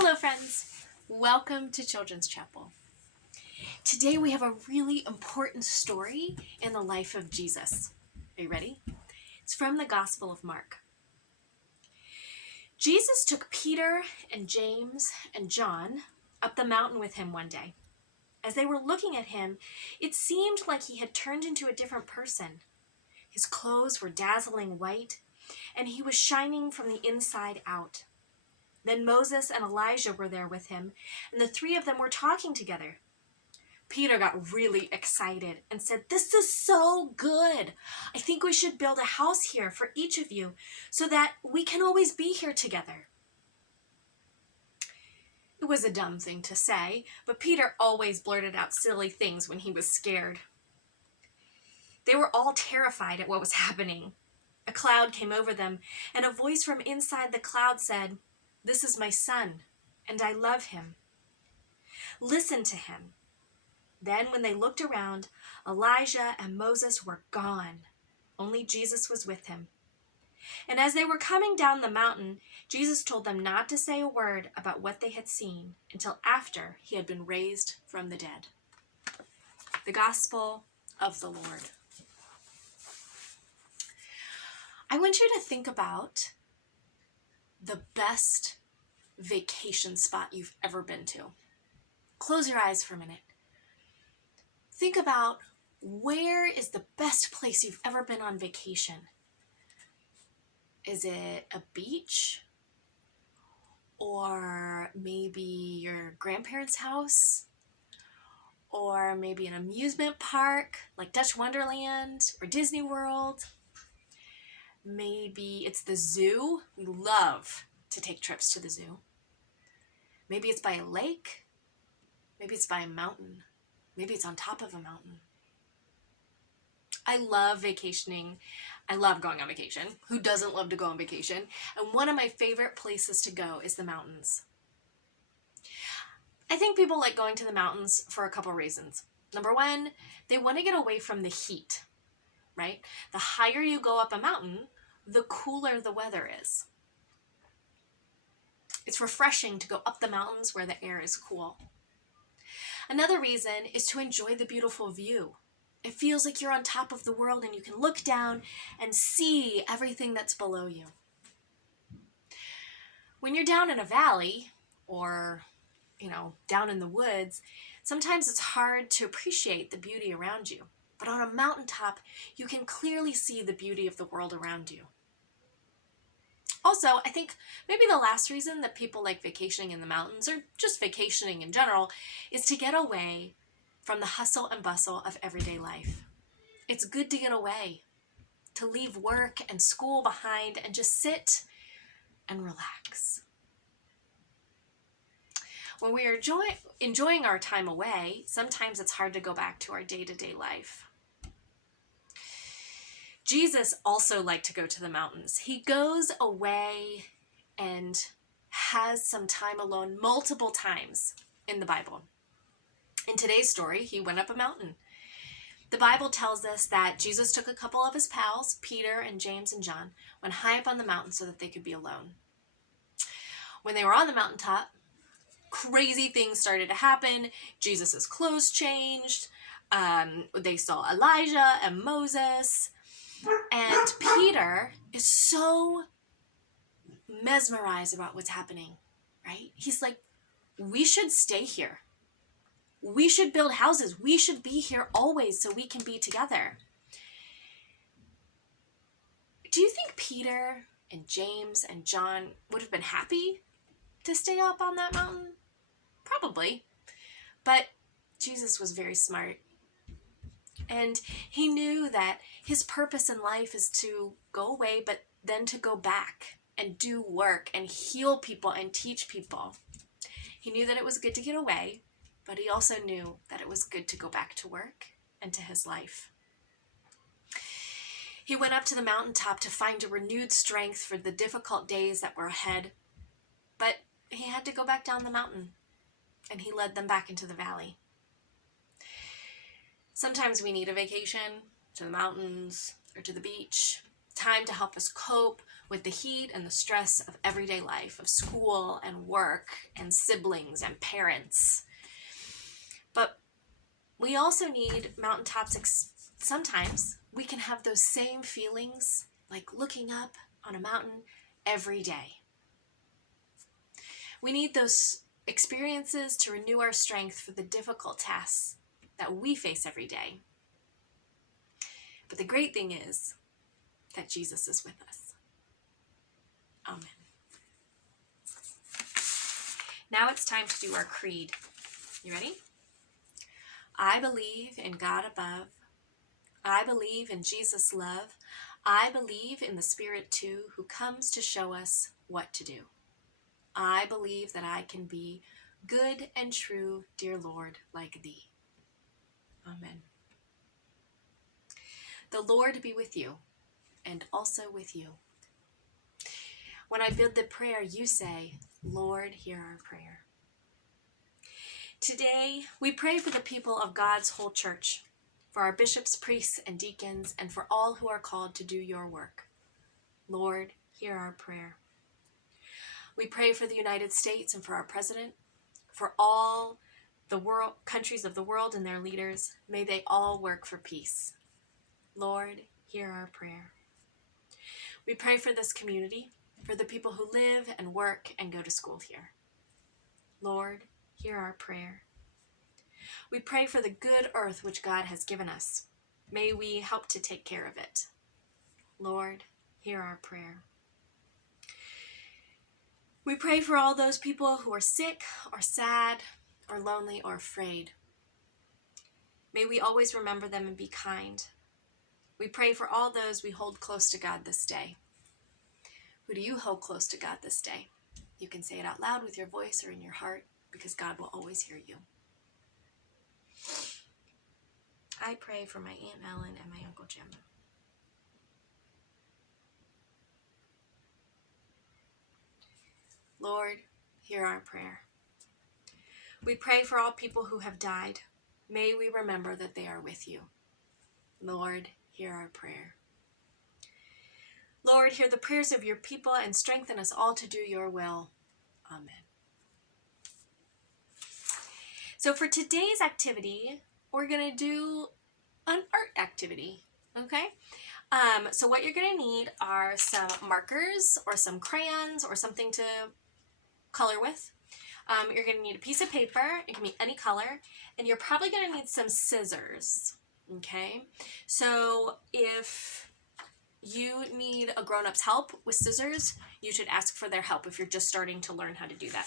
Hello friends, welcome to Children's Chapel. Today we have a really important story in the life of Jesus. Are you ready? It's from the Gospel of Mark. Jesus took Peter and James and John up the mountain with him one day. As they were looking at him, it seemed like he had turned into a different person. His clothes were dazzling white, and he was shining from the inside out. Then Moses and Elijah were there with him, and the three of them were talking together. Peter got really excited and said, "This is so good. I think we should build a house here for each of you so that we can always be here together." It was a dumb thing to say, but Peter always blurted out silly things when he was scared. They were all terrified at what was happening. A cloud came over them, and a voice from inside the cloud said, "This is my son, and I love him. Listen to him." Then when they looked around, Elijah and Moses were gone. Only Jesus was with him. And as they were coming down the mountain, Jesus told them not to say a word about what they had seen until after he had been raised from the dead. The Gospel of the Lord. I want you to think about the best vacation spot you've ever been to. Close your eyes for a minute. Think about, where is the best place you've ever been on vacation? Is it a beach? Or maybe your grandparents' house? Or maybe an amusement park like Dutch Wonderland or Disney World? Maybe it's the zoo. We love to take trips to the zoo. Maybe it's by a lake. Maybe it's by a mountain. Maybe it's on top of a mountain. I love vacationing. I love going on vacation. Who doesn't love to go on vacation? And one of my favorite places to go is the mountains. I think people like going to the mountains for a couple reasons. Number one, they want to get away from the heat, right? The higher you go up a mountain, the cooler the weather is. It's refreshing to go up the mountains where the air is cool. Another reason is to enjoy the beautiful view. It feels like you're on top of the world and you can look down and see everything that's below you. When you're down in a valley or, down in the woods, sometimes it's hard to appreciate the beauty around you. But on a mountaintop, you can clearly see the beauty of the world around you. Also, I think maybe the last reason that people like vacationing in the mountains, or just vacationing in general, is to get away from the hustle and bustle of everyday life. It's good to get away, to leave work and school behind and just sit and relax. When we are enjoying our time away, sometimes it's hard to go back to our day-to-day life. Jesus also liked to go to the mountains. He goes away and has some time alone multiple times in the Bible. In today's story, he went up a mountain. The Bible tells us that Jesus took a couple of his pals, Peter and James and John, went high up on the mountain so that they could be alone. When they were on the mountaintop, crazy things started to happen. Jesus' clothes changed. They saw Elijah and Moses. And Peter is so mesmerized about what's happening, right? He's like, we should stay here. We should build houses. We should be here always so we can be together. Do you think Peter and James and John would have been happy to stay up on that mountain? Probably. But Jesus was very smart. And he knew that his purpose in life is to go away, but then to go back and do work and heal people and teach people. He knew that it was good to get away, but he also knew that it was good to go back to work and to his life. He went up to the mountaintop to find a renewed strength for the difficult days that were ahead, but he had to go back down the mountain, and he led them back into the valley. Sometimes we need a vacation to the mountains or to the beach time to help us cope with the heat and the stress of everyday life, of school and work and siblings and parents. But we also need mountaintops. Sometimes we can have those same feelings like looking up on a mountain every day. We need those experiences to renew our strength for the difficult tasks that we face every day. But the great thing is that Jesus is with us. Amen. Now it's time to do our creed. You ready? I believe in God above. I believe in Jesus' love. I believe in the Spirit too, who comes to show us what to do. I believe that I can be good and true, dear Lord, like thee. Amen. The Lord be with you, and also with you. When I bid the prayer, you say, Lord, hear our prayer. Today, we pray for the people of God's whole church, for our bishops, priests, and deacons, and for all who are called to do your work. Lord, hear our prayer. We pray for the United States and for our president, for all the countries of the world and their leaders. May they all work for peace. Lord, hear our prayer. We pray for this community, for the people who live and work and go to school here. Lord, hear our prayer. We pray for the good earth which God has given us. May we help to take care of it. Lord, hear our prayer. We pray for all those people who are sick or sad or lonely or afraid. May we always remember them and be kind. We pray for all those we hold close to God this day. Who do you hold close to God this day? You can say it out loud with your voice or in your heart, because God will always hear you. I pray for my Aunt Ellen and my Uncle Jim. Lord, hear our prayer. We pray for all people who have died. May we remember that they are with you. Lord, hear our prayer. Lord, hear the prayers of your people and strengthen us all to do your will. Amen. So for today's activity, we're going to do an art activity, okay? So what you're going to need are some markers or some crayons or something to color with. You're going to need a piece of paper. It can be any color. And you're probably going to need some scissors, okay? So if you need a grown-up's help with scissors, you should ask for their help if you're just starting to learn how to do that.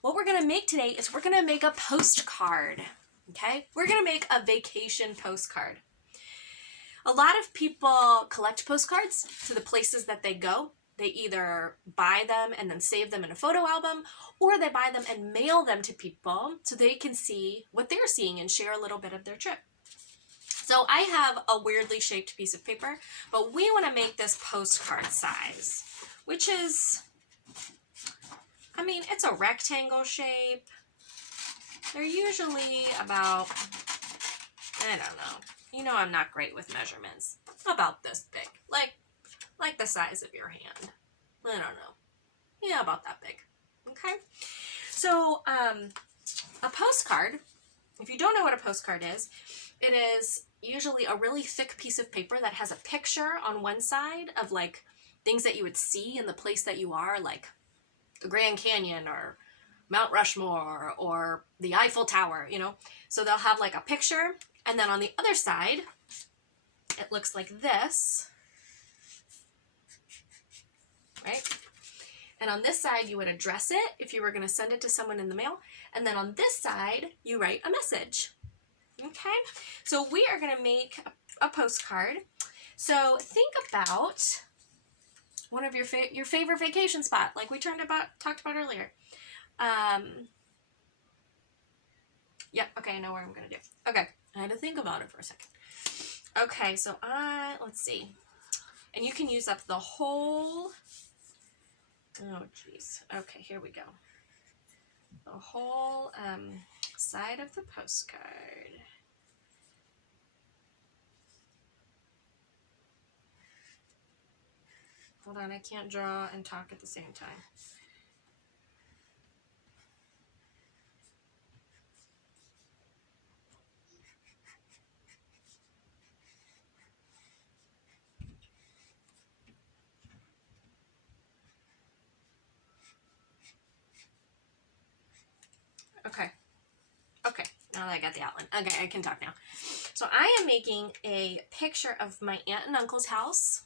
What we're going to make today is we're going to make a postcard, okay? We're going to make a vacation postcard. A lot of people collect postcards to the places that they go. They either buy them and then save them in a photo album, or they buy them and mail them to people so they can see what they're seeing and share a little bit of their trip. So I have a weirdly shaped piece of paper, but we want to make this postcard size, which is, it's a rectangle shape. They're usually about, I don't know. You know I'm not great with measurements. About this big. Like the size of your hand. I don't know. Yeah, about that big. Okay? So, a postcard, if you don't know what a postcard is, it is usually a really thick piece of paper that has a picture on one side of like things that you would see in the place that you are, like the Grand Canyon or Mount Rushmore or the Eiffel Tower, you know. So they'll have like a picture, and then on the other side, it looks like this, right? And on this side, you would address it if you were going to send it to someone in the mail. And then on this side, you write a message. Okay? So we are going to make a postcard. So think about one of your favorite vacation spot, like we talked about earlier. Yep, okay, I know where I'm going to do. Okay, I had to think about it for a second. Okay, so let's see. And you can use up the whole, oh geez. Okay, here we go. The whole side of the postcard. Hold on, I can't draw and talk at the same time. Okay, now that I got the outline. Okay, I can talk now. So I am making a picture of my aunt and uncle's house.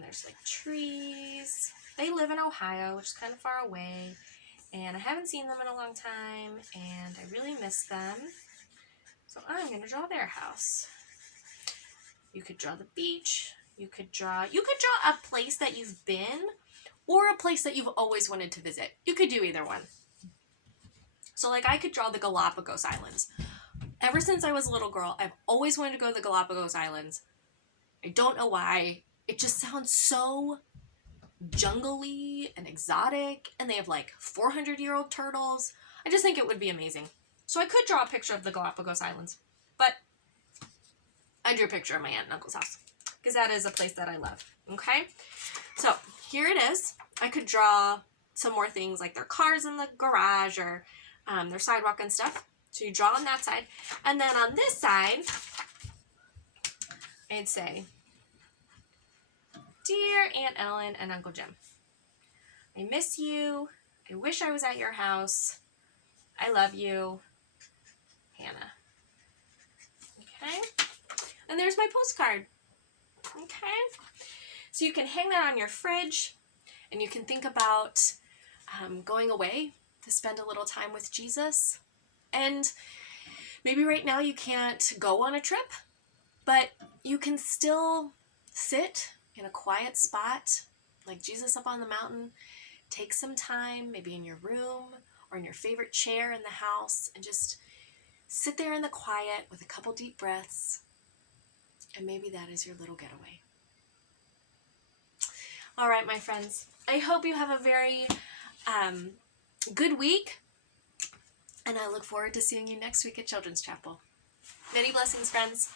There's like trees. They live in Ohio, which is kind of far away. And I haven't seen them in a long time, and I really miss them. So I'm going to draw their house. You could draw the beach. You could draw a place that you've been, or a place that you've always wanted to visit. You could do either one. So like I could draw the Galapagos Islands. Ever since I was a little girl, I've always wanted to go to the Galapagos Islands. I don't know why. It just sounds so jungly and exotic, and they have like 400-year-old turtles. I just think it would be amazing. So I could draw a picture of the Galapagos Islands, but I drew a picture of my aunt and uncle's house because that is a place that I love. Okay, so here it is. I could draw some more things like their cars in the garage or their sidewalk and stuff. So you draw on that side, and then on this side, I'd say, "Dear Aunt Ellen and Uncle Jim, I miss you. I wish I was at your house. I love you, Hannah." Okay? And there's my postcard. Okay? So you can hang that on your fridge, and you can think about going away to spend a little time with Jesus. And maybe right now you can't go on a trip, but you can still sit in a quiet spot, like Jesus up on the mountain. Take some time, maybe in your room or in your favorite chair in the house, and just sit there in the quiet with a couple deep breaths. And maybe that is your little getaway. All right, my friends. I hope you have a very good week. And I look forward to seeing you next week at Children's Chapel. Many blessings, friends.